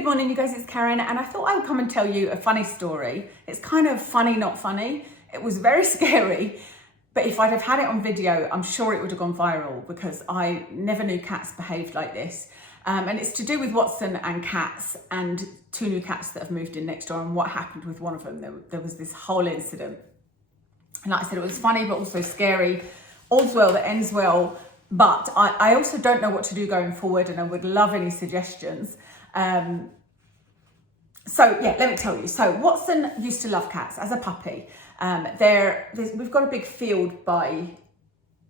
Good morning, you guys, it's Karen, and I thought I would come and tell you a funny story. It's kind of funny, not funny. It was very scary, but if I'd have had it on video, I'm sure it would have gone viral because I never knew cats behaved like this. And it's to do with Watson and cats and two new cats that have moved in next door and what happened with one of them. There was this whole incident. And like I said, it was funny, but also scary. All's well that ends well. But I also don't know what to do going forward, and I would love any suggestions. So yeah, let me tell you. So Watson used to love cats as a puppy. We've got a big field by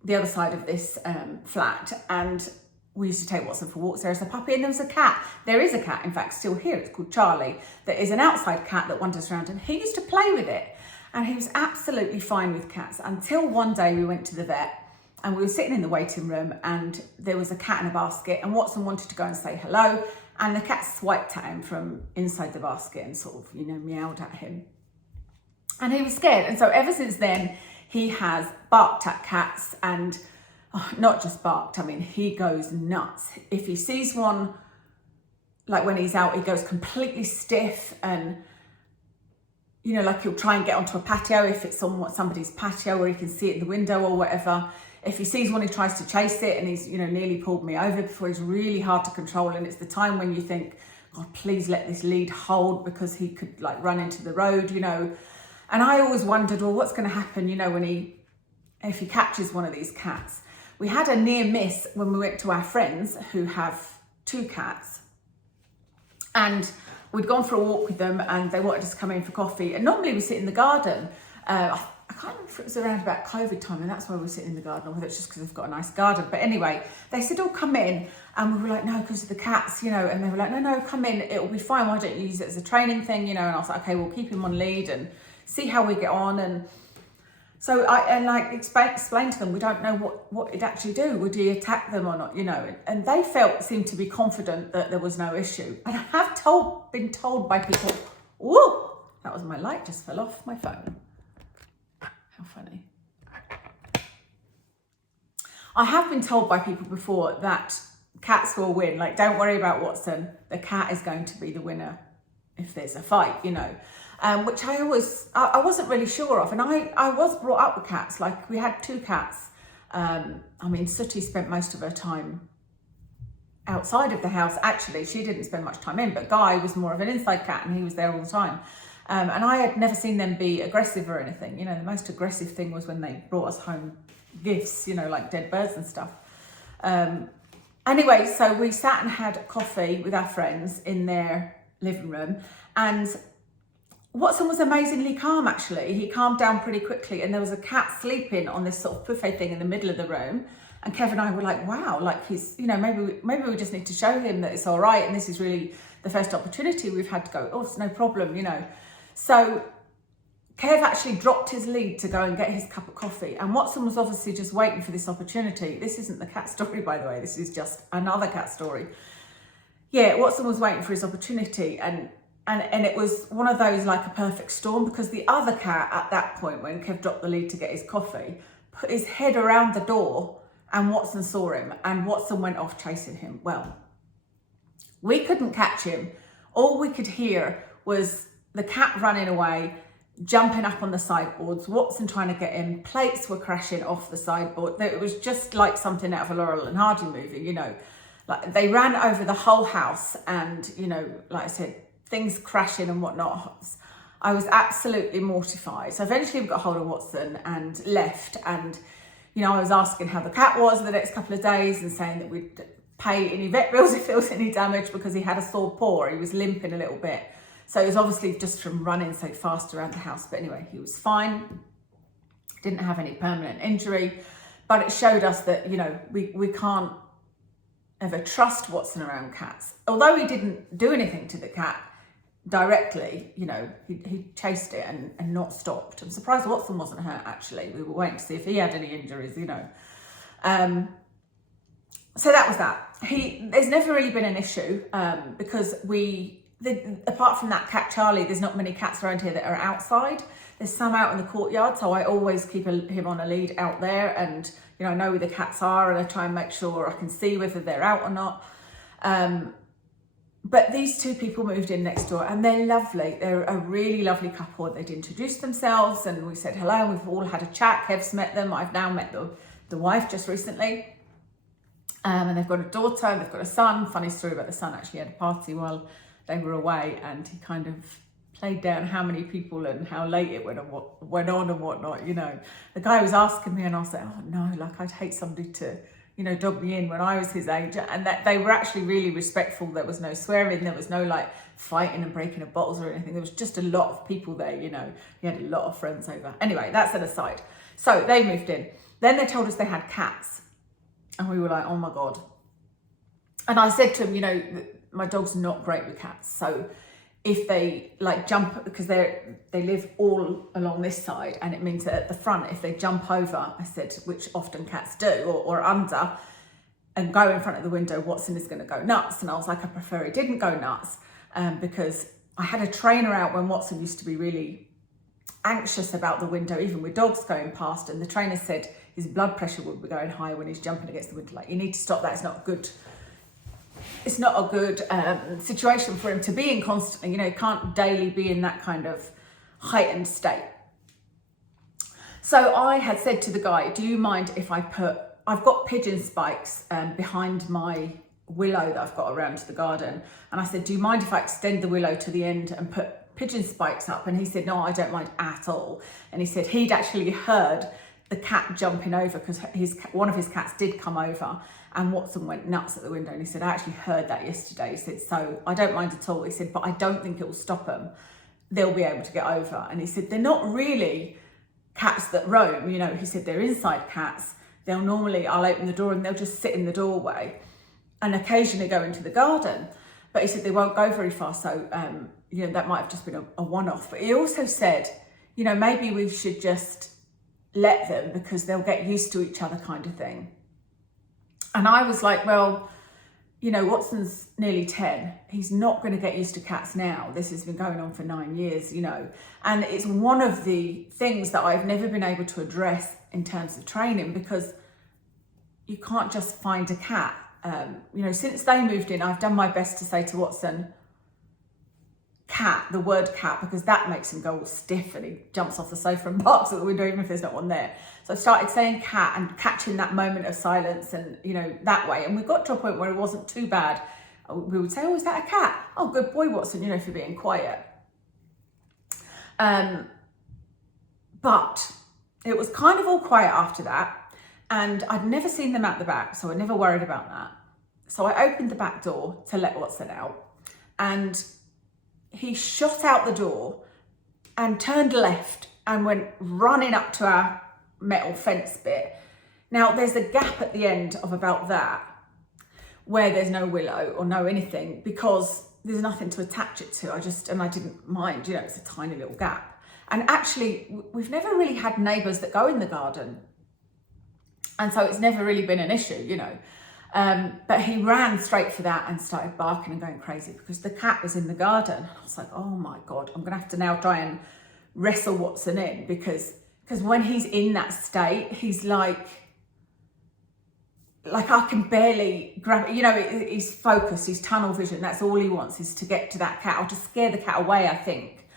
the other side of this flat, and we used to take Watson for walks there as a puppy, and there was a cat. There is a cat, in fact, still here. It's called Charlie. That is an outside cat that wanders around, and he used to play with it. And he was absolutely fine with cats until one day we went to the vet. And we were sitting in the waiting room and there was a cat in a basket, and Watson wanted to go and say hello, and the cat swiped at him from inside the basket and sort of, meowed at him. And he was scared. And so ever since then, he has barked at cats, and not just barked, I mean, he goes nuts. If he sees one, like when he's out, he goes completely stiff, and like he'll try and get onto a patio if it's on somebody's patio or he can see it in the window or whatever. If he sees one, he tries to chase it, and he's, nearly pulled me over before. He's really hard to control. And it's the time when you think, God, please let this lead hold, because he could like run into the road, And I always wondered, well, what's going to happen, if he catches one of these cats. We had a near miss when we went to our friends who have two cats, and we'd gone for a walk with them, and they wanted us to come in for coffee. And normally we sit in the garden. I can't remember if it was around about COVID time, and that's why we were sitting in the garden, or whether it's just because they've got a nice garden. But anyway, they said, oh, come in. And we were like, no, because of the cats, and they were like, no, come in. It'll be fine. Why don't you use it as a training thing, And I was like, okay, we'll keep him on lead and see how we get on. And so I explained to them, we don't know what it'd actually do. Would he attack them or not, And they seemed to be confident that there was no issue. And I have been told by people, whoa, that was my light just fell off my phone. How funny. I have been told by people before that cats will win. Like, don't worry about Watson. The cat is going to be the winner if there's a fight, which I wasn't really sure of. And I was brought up with cats. Like, we had two cats. Sooty spent most of her time outside of the house. Actually, she didn't spend much time in, but Guy was more of an inside cat, and he was there all the time. And I had never seen them be aggressive or anything. The most aggressive thing was when they brought us home gifts, like dead birds and stuff. Anyway, so we sat and had coffee with our friends in their living room, and Watson was amazingly calm, actually. He calmed down pretty quickly, and there was a cat sleeping on this sort of buffet thing in the middle of the room. And Kev and I were like, wow, like he's, maybe we just need to show him that it's all right, and this is really the first opportunity we've had to go, oh, it's no problem, So Kev actually dropped his lead to go and get his cup of coffee, and Watson was obviously just waiting for this opportunity. This isn't the cat story, by the way. This is just another cat story. Yeah, Watson was waiting for his opportunity, and it was one of those, like a perfect storm, because the other cat at that point, when Kev dropped the lead to get his coffee, put his head around the door, and Watson saw him, and Watson went off chasing him. Well, we couldn't catch him. All we could hear was the cat running away, jumping up on the sideboards, Watson trying to get him, plates were crashing off the sideboard. It was just like something out of a Laurel and Hardy movie, Like, they ran over the whole house, and, like I said, things crashing and whatnot. I was absolutely mortified. So eventually we got hold of Watson and left, and, I was asking how the cat was the next couple of days and saying that we'd pay any vet bills if there was any damage, because he had a sore paw. He was limping a little bit. So it was obviously just from running so fast around the house. But anyway, he was fine. Didn't have any permanent injury. But it showed us that, we can't ever trust Watson around cats. Although he didn't do anything to the cat directly, he chased it and not stopped. I'm surprised Watson wasn't hurt, actually. We were waiting to see if he had any injuries, So that was that. There's never really been an issue, because apart from that cat Charlie, there's not many cats around here that are outside. There's some out in the courtyard, so I always keep him on a lead out there, and I know where the cats are, and I try and make sure I can see whether they're out or not. But these two people moved in next door and they're lovely. They're a really lovely couple. They'd introduced themselves and we said hello and we've all had a chat. Kev's met them. I've now met the wife just recently. And they've got a daughter and they've got a son. Funny story about the son, actually had a party while they were away and he kind of played down how many people and how late it went on and whatnot, you know. The guy was asking me and I was like, oh no, like I'd hate somebody to, you know, dog me in when I was his age. And that they were actually really respectful. There was no swearing, there was no like fighting and breaking of bottles or anything. There was just a lot of people there, you know. He had a lot of friends over. Anyway, that's an aside. So they moved in. Then they told us they had cats. And we were like, oh my God. And I said to him, you know, my dog's not great with cats. So if they like jump, because they live all along this side, and it means that at the front, if they jump over, I said, which often cats do, or under, and go in front of the window, Watson is going to go nuts. And I was like, I prefer he didn't go nuts, because I had a trainer out when Watson used to be really anxious about the window, even with dogs going past, and the trainer said his blood pressure would be going high when he's jumping against the window. Like, you need to stop that. It's not good. It's not a good situation for him to be in constantly. You know, he can't daily be in that kind of heightened state. So I had said to the guy, do you mind if I've got pigeon spikes behind my willow that I've got around the garden. And I said, do you mind if I extend the willow to the end and put pigeon spikes up? And he said, no, I don't mind at all. And he said he'd actually heard the cat jumping over because one of his cats did come over and Watson went nuts at the window. And he said, I actually heard that yesterday. He said, so I don't mind at all. He said, but I don't think it will stop them. They'll be able to get over. And he said, they're not really cats that roam. You know, he said, they're inside cats. I'll open the door and they'll just sit in the doorway and occasionally go into the garden. But he said they won't go very far. So, you know, that might have just been a one-off. But he also said, you know, maybe we should just let them because they'll get used to each other kind of thing. And I was like, well, you know, Watson's nearly 10. He's not going to get used to cats now. This has been going on for 9 years, you know. And it's one of the things that I've never been able to address in terms of training because you can't just find a cat. You know, since they moved in, I've done my best to say to Watson, cat, the word cat, because that makes him go all stiff and he jumps off the sofa and barks at the window even if there's not one there. So I started saying cat and catching that moment of silence and, you know, that way. And we got to a point where it wasn't too bad. We would say, oh, is that a cat? Oh, good boy, Watson, you know, for being quiet. But it was kind of all quiet after that. And I'd never seen them out the back, so I never worried about that. So I opened the back door to let Watson out. And he shot out the door and turned left and went running up to our metal fence bit. Now, there's a gap at the end of about that where there's no willow or no anything because there's nothing to attach it to. I didn't mind, you know, it's a tiny little gap. And actually, we've never really had neighbours that go in the garden. And so it's never really been an issue, you know. But he ran straight for that and started barking and going crazy because the cat was in the garden. I was like, oh my God, I'm going to have to now try and wrestle Watson in because when he's in that state, he's like I can barely grab it. You know, he's focused, he's tunnel vision. That's all he wants is to get to that cat or to scare the cat away, I think.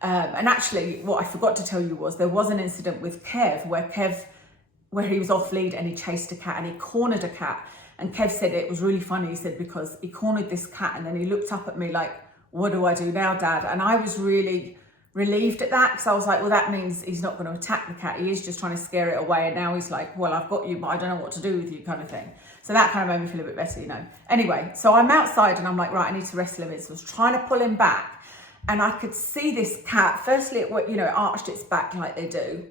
And actually, what I forgot to tell you was there was an incident with Kev where he was off lead and he chased a cat and he cornered a cat. And Kev said it was really funny. He said, because he cornered this cat and then he looked up at me like, what do I do now, Dad? And I was really relieved at that because I was like, well, that means he's not going to attack the cat. He is just trying to scare it away. And now he's like, well, I've got you, but I don't know what to do with you kind of thing. So that kind of made me feel a bit better, you know. Anyway, so I'm outside and I'm like, right, I need to wrestle him in. So I was trying to pull him back and I could see this cat. Firstly, it, you know, arched its back like they do.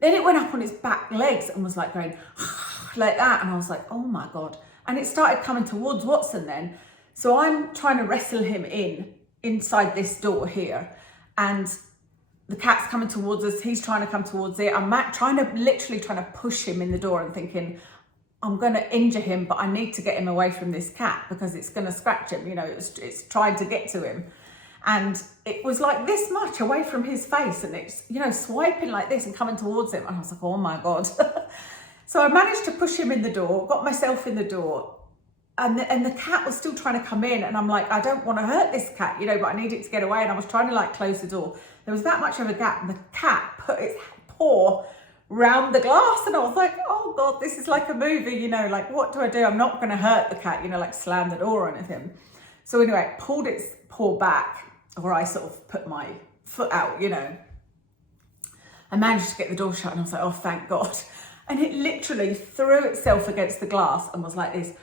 Then it went up on its back legs and was like going like that. And I was like, oh my God. And it started coming towards Watson then. So I'm trying to wrestle him inside this door here. And the cat's coming towards us. He's trying to come towards it. I'm literally trying to push him in the door and thinking, I'm going to injure him, but I need to get him away from this cat because it's going to scratch him. You know, it's trying to get to him. And it was like this much away from his face and it's, you know, swiping like this and coming towards him. And I was like, oh my God. So I managed to push him in the door, got myself in the door. and the cat was still trying to come in, and I'm like, I don't want to hurt this cat, you know, but I need it to get away. And I was trying to like close the door. There was that much of a gap, and the cat put its paw round the glass, and I was like, oh God, this is like a movie, you know, like what do I do? I'm not going to hurt the cat, you know, like slam the door or anything. So anyway, I pulled its paw back, or I sort of put my foot out, you know. I managed to get the door shut, and I was like, oh, thank God. And it literally threw itself against the glass and was like this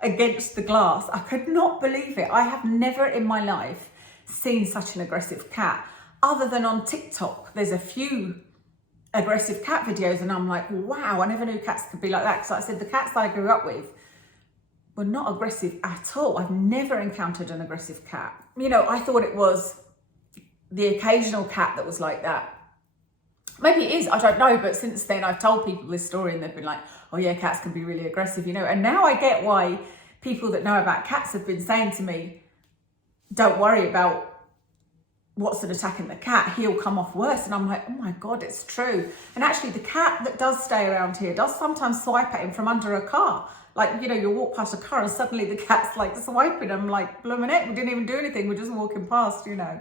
against the glass. I could not believe it. I have never in my life seen such an aggressive cat, other than on TikTok. There's a few aggressive cat videos, and I'm like, wow, I never knew cats could be like that. Because like I said, the cats that I grew up with were not aggressive at all. I've never encountered an aggressive cat. You know, I thought it was the occasional cat that was like that. Maybe it is, I don't know, but since then I've told people this story and they've been like, oh yeah, cats can be really aggressive, you know. And now I get why people that know about cats have been saying to me, don't worry about Watson attacking the cat, he'll come off worse. And I'm like, oh my God, it's true. And actually the cat that does stay around here does sometimes swipe at him from under a car. Like, you know, you'll walk past a car and suddenly the cat's like swiping him, like, blooming it, we didn't even do anything, we're just walking past, you know.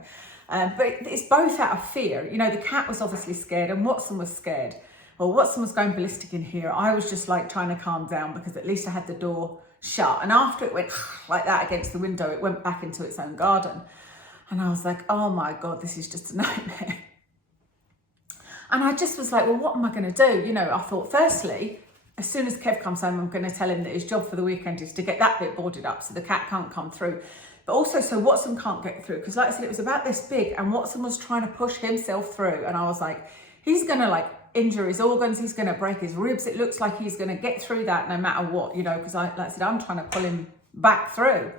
But it's both out of fear. You know, the cat was obviously scared and Watson was scared. Well, Watson was going ballistic in here. I was just like trying to calm down because at least I had the door shut. And after it went like that against the window, it went back into its own garden. And I was like, oh my God, this is just a nightmare. And I just was like, well, what am I going to do? You know, I thought, firstly, as soon as Kev comes home, I'm going to tell him that his job for the weekend is to get that bit boarded up so the cat can't come through. But also so Watson can't get through, because like I said, it was about this big and Watson was trying to push himself through. And I was like, he's going to like injure his organs, he's going to break his ribs. It looks like he's going to get through that no matter what, you know, because like I said, I'm trying to pull him back through.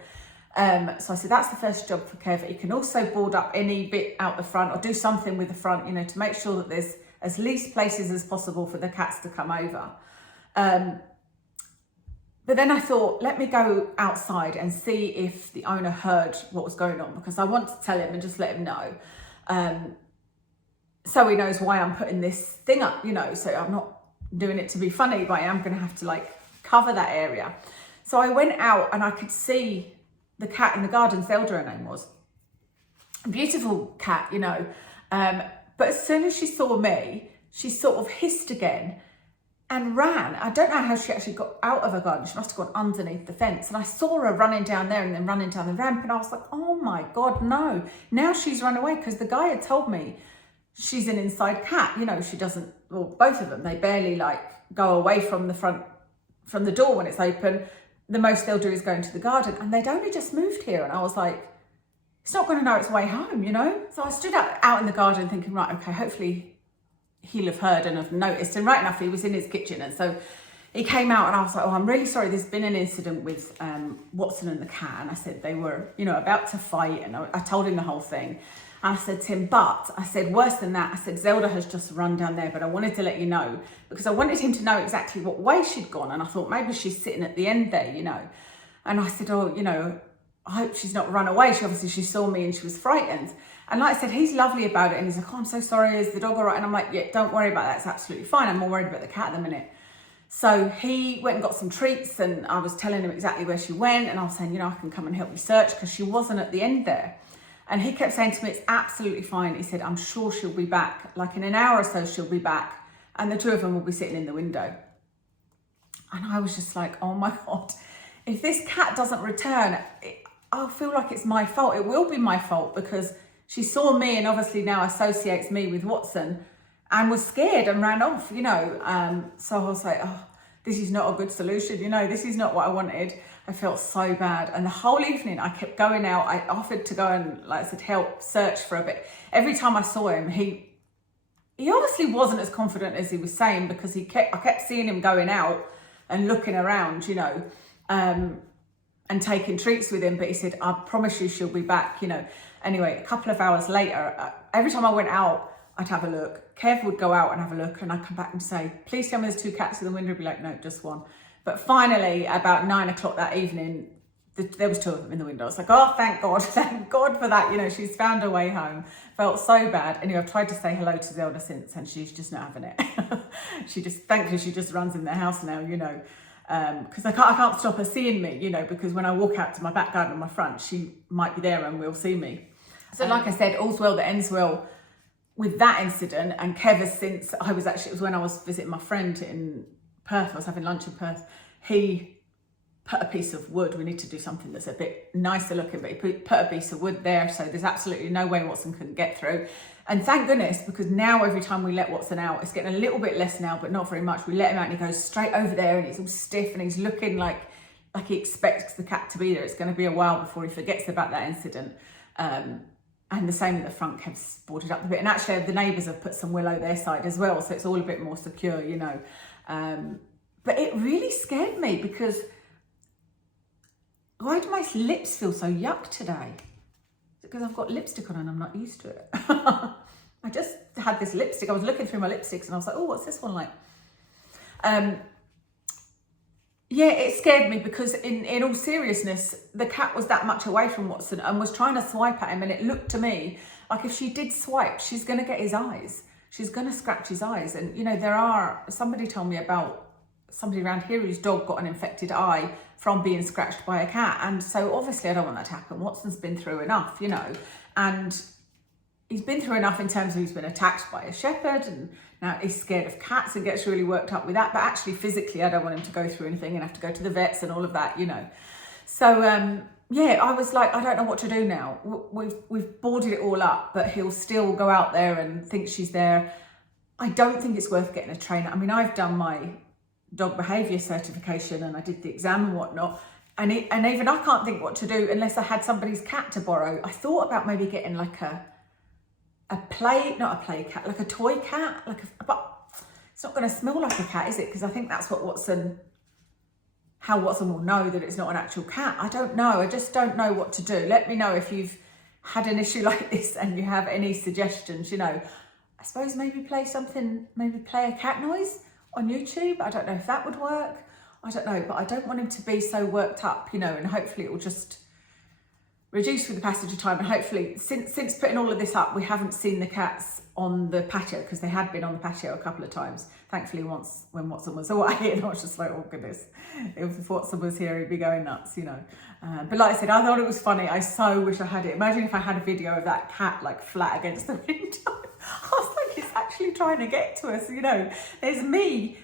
So I said, that's the first job for Kev. He can also board up any bit out the front or do something with the front, you know, to make sure that there's as least places as possible for the cats to come over. But then I thought, let me go outside and see if the owner heard what was going on, because I want to tell him and just let him know. So he knows why I'm putting this thing up, you know, so I'm not doing it to be funny, but I am going to have to like cover that area. So I went out and I could see the cat in the garden. Zelda, her name was. A beautiful cat, you know. But as soon as she saw me, she sort of hissed again and ran. I don't know how she actually got out of her garden. She must have gone underneath the fence. And I saw her running down there and then running down the ramp. And I was like, oh my God, no. Now she's run away, because the guy had told me she's an inside cat. You know, she doesn't, well, both of them, they barely like go away from the front, from the door when it's open. The most they'll do is go into the garden. And they'd only just moved here. And I was like, it's not going to know its way home, you know? So I stood out in the garden thinking, right, okay, hopefully he'll have heard and have noticed. And right enough, he was in his kitchen. And so he came out and I was like, oh, I'm really sorry. There's been an incident with Watson and the cat. And I said, they were, you know, about to fight. And I told him the whole thing. And I said to him, but I said, worse than that, I said, Zelda has just run down there, but I wanted to let you know, because I wanted him to know exactly what way she'd gone. And I thought maybe she's sitting at the end there, you know. And I said, oh, you know, I hope she's not run away. She saw me and she was frightened. And like I said, he's lovely about it. And he's like, oh, I'm so sorry. Is the dog all right? And I'm like, yeah, don't worry about that. It's absolutely fine. I'm more worried about the cat at the minute. So he went and got some treats and I was telling him exactly where she went. And I was saying, you know, I can come and help you search, because she wasn't at the end there. And he kept saying to me, it's absolutely fine. He said, I'm sure she'll be back. Like in an hour or so, she'll be back. And the two of them will be sitting in the window. And I was just like, oh my God, if this cat doesn't return, I'll feel like it's my fault. It will be my fault, because she saw me and obviously now associates me with Watson and was scared and ran off, you know. So I was like, oh, this is not a good solution. You know, this is not what I wanted. I felt so bad. And the whole evening I kept going out. I offered to go and, like I said, help search for a bit. Every time I saw him, he obviously wasn't as confident as he was saying, because I kept seeing him going out and looking around, you know, and taking treats with him. But he said, I promise you she'll be back, you know. Anyway, a couple of hours later, every time I went out, I'd have a look. Kev would go out and have a look, and I'd come back and say, please tell me there's two cats in the window. He'd be like, no, just one. But finally, about 9 o'clock that evening, there was two of them in the window. I was like, oh, thank God for that. You know, she's found her way home. Felt so bad. Anyway, I've tried to say hello to Zelda since, and she's just not having it. Thankfully, she just runs in the house now, you know. because I can't stop her seeing me, you know, because when I walk out to my back garden or my front, she might be there and will see me. So like I said, all's well that ends well with that incident. And Kev has since, it was when I was visiting my friend in Perth, I was having lunch in Perth, he put a piece of wood, we need to do something that's a bit nicer looking, but he put a piece of wood there, so there's absolutely no way Watson couldn't get through. And thank goodness, because now every time we let Watson out, it's getting a little bit less now, but not very much. We let him out and he goes straight over there and he's all stiff and he's looking like he expects the cat to be there. It's going to be a while before he forgets about that incident. And the same at the front, Kev's boarded up a bit. And actually the neighbours have put some willow their side as well, so it's all a bit more secure, you know. But it really scared me because why do my lips feel so yuck today? Because I've got lipstick on and I'm not used to it. I just had this lipstick. I was looking through my lipsticks and I was like, oh, what's this one like? Yeah, it scared me because in all seriousness, the cat was that much away from Watson and was trying to swipe at him. And it looked to me like if she did swipe, she's going to get his eyes. She's going to scratch his eyes. And, you know, somebody told me about somebody around here whose dog got an infected eye from being scratched by a cat. And so obviously I don't want that to happen. Watson's been through enough, you know, and he's been through enough in terms of he's been attacked by a shepherd and now he's scared of cats and gets really worked up with that. But actually physically, I don't want him to go through anything and have to go to the vets and all of that, you know. So, yeah, I was like, I don't know what to do now. We've boarded it all up, but he'll still go out there and think she's there. I don't think it's worth getting a trainer. I mean, I've done my dog behaviour certification and I did the exam and whatnot. And even I can't think what to do unless I had somebody's cat to borrow. I thought about maybe getting like not a play cat, like a toy cat, but it's not going to smell like a cat, is it? Because I think that's how Watson will know that it's not an actual cat. I don't know. I just don't know what to do. Let me know if you've had an issue like this and you have any suggestions, you know. I suppose maybe play a cat noise on YouTube. I don't know if that would work. I don't know, but I don't want him to be so worked up, you know, and hopefully it will just reduce with the passage of time. And hopefully since putting all of this up, we haven't seen the cats on the patio because they had been on the patio a couple of times. Thankfully once when Watson was away, and I was just like, oh goodness, if Watson was here, he'd be going nuts, you know. But like I said, I thought it was funny. I so wish I had it. Imagine if I had a video of that cat like flat against the window. I was like, it's actually trying to get to us, you know. There's me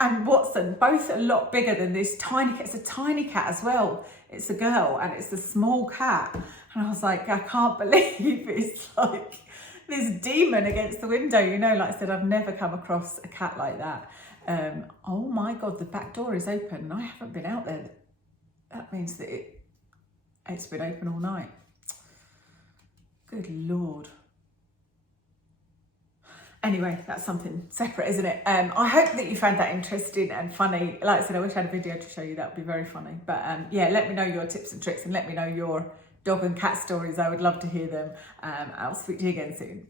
and Watson, both a lot bigger than this tiny cat. It's a tiny cat as well. It's a girl and it's a small cat. And I was like, I can't believe it's like this demon against the window, you know. Like I said, I've never come across a cat like that. Oh my God, the back door is open. I haven't been out there. That means that it's been open all night. Good Lord. Anyway, that's something separate, isn't it? I hope that you found that interesting and funny. Like I said, I wish I had a video to show you. That would be very funny. But yeah, let me know your tips and tricks and let me know your dog and cat stories. I would love to hear them. I'll speak to you again soon.